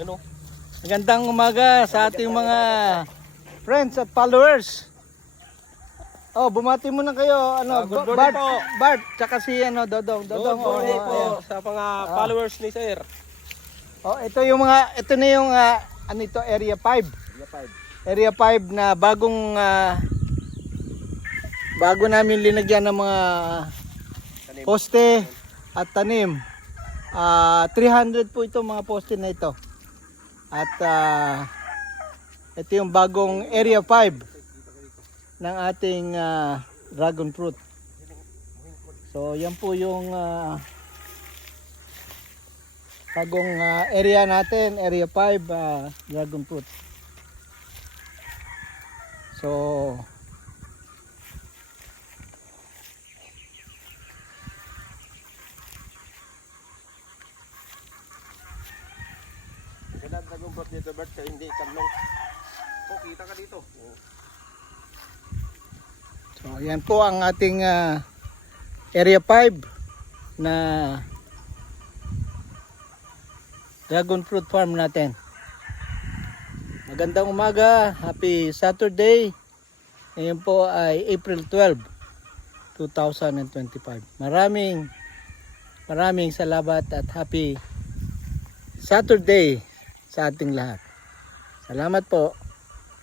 Ano? Magandang umaga sa ating mga friends at followers. Oh, bumati muna kayo, Good morning po. Bart, tsaka si Dodong. Good morning oh, po sa mga followers ni Sir. Oh, ito na yung Area 5. Area 5 na bago namin linagyan ng mga poste at tanim. 300 po ito mga poste na ito. At ito yung bagong Area 5 ng ating dragon fruit. So yan po yung bagong area natin, Area 5 dragon fruit. So Dragon fruit dito, Bert, sa hindi kamlong. Oh, kita ka dito. So yan po ang ating Area 5 na dragon fruit farm natin. Magandang umaga, happy Saturday. Ngayon po ay April 12, 2025. Maraming salamat at happy Saturday sa ating lahat. Salamat po.